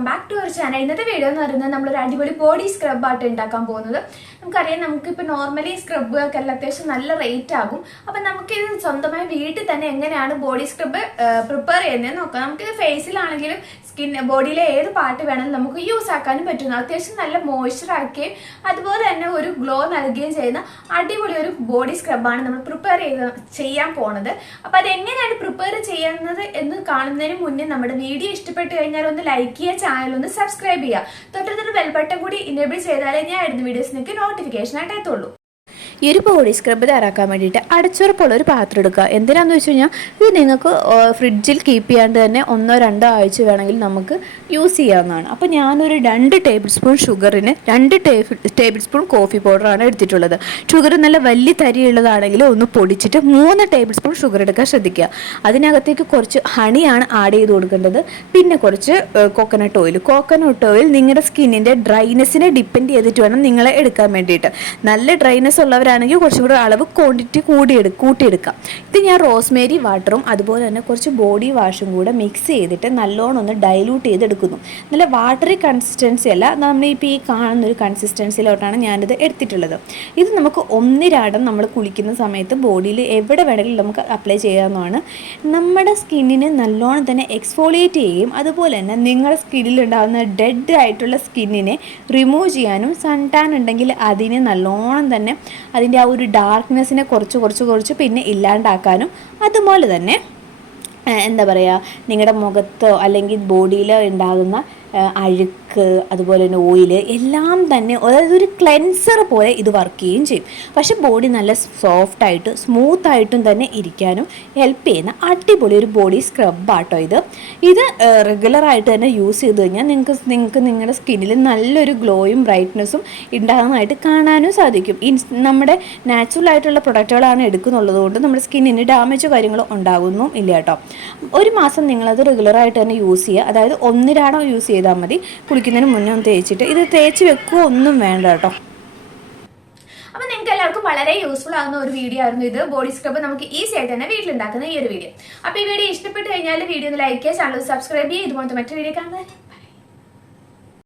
Welcome back to our channel ഇന്നത്തെ video എന്ന് പറയുന്നത് നമ്മൾ ഒരു അടിപൊളി ബോഡി സ്ക്രബ് ആയിട്ട് ഉണ്ടാക്കാൻ പോകുന്നത്. നമുക്കറിയാം നമുക്കിപ്പോൾ നോർമലി സ്ക്രബുകൾക്കെല്ലാം അത്യാവശ്യം നല്ല റേറ്റ് ആകും. അപ്പം നമുക്കിത് സ്വന്തമായി വീട്ടിൽ തന്നെ എങ്ങനെയാണ് ബോഡി സ്ക്രബ് പ്രിപ്പയർ ചെയ്യുന്നത് നോക്കാം. നമുക്കിത് ഫേസിലാണെങ്കിലും സ്കിൻ ബോഡിയിലെ ഏത് പാർട്ട് വേണമെങ്കിലും നമുക്ക് യൂസ് ആക്കാനും പറ്റുന്നു. അത്യാവശ്യം നല്ല മോയ്സ്ചർ ആക്കുകയും അതുപോലെ തന്നെ ഒരു ഗ്ലോ നൽകുകയും ചെയ്യുന്ന അടിപൊളി ഒരു ബോഡി സ്ക്രബാണ് നമ്മൾ പ്രിപ്പയർ ചെയ്ത് ചെയ്യാൻ പോണത്. അപ്പൊ അതെങ്ങനെയാണ് പ്രിപ്പയർ ചെയ്യുന്നത് എന്ന് കാണുന്നതിന് മുന്നേ നമ്മുടെ വീഡിയോ ഇഷ്ടപ്പെട്ട് കഴിഞ്ഞാൽ ഒന്ന് ലൈക്ക് ചെയ്യുക ചാനൽ ഒന്ന് സബ്സ്ക്രൈബ് ചെയ്യുക. തൊട്ടടുത്തൊരു ബെൽബട്ടൺ കൂടി ഇനേബിൾ ചെയ്താലേ ഞാൻ ഇടുന്ന വീഡിയോസിനൊക്കെ നോട്ടിഫിക്കേഷൻ ആയിട്ട് എത്തുള്ളൂ. ഈ ഒരു ബോഡി സ്ക്രബ് തയ്യാറാക്കാൻ വേണ്ടിയിട്ട് അടച്ചുറപ്പുള്ള ഒരു പാത്രം എടുക്കുക. എന്തിനാന്ന് വെച്ച് കഴിഞ്ഞാൽ ഇത് നിങ്ങൾക്ക് ഫ്രിഡ്ജിൽ കീപ്പ് ചെയ്യാണ്ട് തന്നെ ഒന്നോ രണ്ടോ ആഴ്ച വേണമെങ്കിൽ നമുക്ക് യൂസ് ചെയ്യാവുന്നതാണ്. അപ്പോൾ ഞാനൊരു രണ്ട് ടേബിൾ സ്പൂൺ ഷുഗറിന് രണ്ട് ടേബിൾ സ്പൂൺ കോഫി പൗഡറാണ് എടുത്തിട്ടുള്ളത്. ഷുഗർ നല്ല വലിയ തരിയുള്ളതാണെങ്കിൽ ഒന്ന് പൊടിച്ചിട്ട് മൂന്ന് ടേബിൾ സ്പൂൺ ഷുഗർ എടുക്കാൻ ശ്രദ്ധിക്കുക. അതിനകത്തേക്ക് കുറച്ച് ഹണിയാണ് ആഡ് ചെയ്ത് കൊടുക്കേണ്ടത്. പിന്നെ കുറച്ച് കോക്കനട്ട് ഓയിൽ കോക്കനട്ട് ഓയിൽ നിങ്ങളുടെ സ്കിന്നിന്റെ ഡ്രൈനെസ്സിനെ ഡിപ്പെൻഡ് ചെയ്തിട്ട് വേണം നിങ്ങളെ എടുക്കാൻ വേണ്ടിയിട്ട്. നല്ല ഡ്രൈനെസ് ഉള്ളവരാണെങ്കിൽ കുറച്ചും കൂടെ അളവ് ക്വാണ്ടിറ്റി കൂടിയെടു കൂട്ടിയെടുക്കാം. ഇത് ഞാൻ റോസ്മേരി വാട്ടറും അതുപോലെ തന്നെ കുറച്ച് ബോഡി വാഷും കൂടെ മിക്സ് ചെയ്തിട്ട് നല്ലോണം ഒന്ന് ഡൈലൂട്ട് ചെയ്തെടുക്കുന്നു. നല്ല വാട്ടറി കൺസിസ്റ്റൻസി അല്ല നമ്മളിപ്പോൾ ഈ കാണുന്ന ഒരു കൺസിസ്റ്റൻസിയിലോട്ടാണ് ഞാനിത് എടുത്തിട്ടുള്ളത്. ഇത് നമുക്ക് ഒന്നിരാടം നമ്മൾ കുളിക്കുന്ന സമയത്ത് ബോഡിയിൽ എവിടെ വേണമെങ്കിലും നമുക്ക് അപ്ലൈ ചെയ്യാവുന്നതാണ്. നമ്മുടെ സ്കിന്നിന് നല്ലോണം തന്നെ എക്സ്ഫോളിയേറ്റ് ചെയ്യുകയും അതുപോലെ തന്നെ നിങ്ങളുടെ സ്കിന്നിൽ ഉണ്ടാകുന്ന ഡെഡ് ആയിട്ടുള്ള സ്കിന്നിനെ റിമൂവ് ചെയ്യാനും സൺ ടാൻ ഉണ്ടെങ്കിൽ അതിനെ നല്ലോണം തന്നെ അതിന്റെ ആ ഒരു ഡാർക്ക്നെസ്സിനെ കുറച്ച് കുറച്ച് കുറച്ച് പിന്നെ ഇല്ലാണ്ടാക്കാനും അതുപോലെ തന്നെ എന്താ പറയുക നിങ്ങളുടെ മുഖത്തോ അല്ലെങ്കിൽ ബോഡിയിലോ ഉണ്ടാകുന്ന ആ, അഴുക്ക് അതുപോലെ തന്നെ ഓയിൽ എല്ലാം തന്നെ അതായത് ഒരു ക്ലെൻസർ പോലെ ഇത് വർക്ക് ചെയ്യുകയും ചെയ്യും. പക്ഷേ ബോഡി നല്ല സോഫ്റ്റായിട്ട് സ്മൂത്തായിട്ടും തന്നെ ഇരിക്കാനും ഹെൽപ്പ് ചെയ്യുന്ന അടിപൊളി ഒരു ബോഡി സ്ക്രബാട്ടോ ഇത്. ഇത് റെഗുലറായിട്ട് തന്നെ യൂസ് ചെയ്ത് കഴിഞ്ഞാൽ നിങ്ങൾക്ക് നിങ്ങൾക്ക് നിങ്ങളുടെ സ്കിന്നിൽ നല്ലൊരു ഗ്ലോയും ബ്രൈറ്റ്നസ്സും ഉണ്ടാകുന്നതായിട്ട് കാണാനും സാധിക്കും. നമ്മുടെ നാച്ചുറൽ ആയിട്ടുള്ള പ്രൊഡക്റ്റുകളാണ് എടുക്കുന്നുള്ളത് കൊണ്ട് നമ്മുടെ സ്കിന്നിന് ഡാമേജ് കാര്യങ്ങളോ ഉണ്ടാകുന്നു ഇല്ല കേട്ടോ. ഒരു മാസം നിങ്ങളത് റെഗുലറായിട്ട് തന്നെ യൂസ് ചെയ്യുക. അതായത് ഒന്നിരാടം യൂസ് ചെയ്താൽ മതി കുളിക്കുന്നതിന് മുന്നേ ഒന്ന് തേച്ചിട്ട് ഇത് തേച്ച് വെക്കുക ഒന്നും വേണ്ട കേട്ടോ. അപ്പൊ നിങ്ങൾക്ക് എല്ലാവർക്കും വളരെ യൂസ്ഫുൾ ആകുന്ന ഒരു വീഡിയോ ആയിരുന്നു ഇത്. ബോഡി സ്ക്രബ് നമുക്ക് ഈസി ആയിട്ട് തന്നെ വീട്ടിലുണ്ടാക്കുന്ന ഈ ഒരു വീഡിയോ അപ്പൊ ഈ വീഡിയോ ഇഷ്ടപ്പെട്ട് കഴിഞ്ഞാൽ വീഡിയോ ഒന്ന് ലൈക്ക് ചെയ്യുക ചാനൽ സബ്സ്ക്രൈബ് ചെയ്യുക. ഇതുപോലത്തെ മറ്റൊരു വീഡിയോ കാണുന്നത്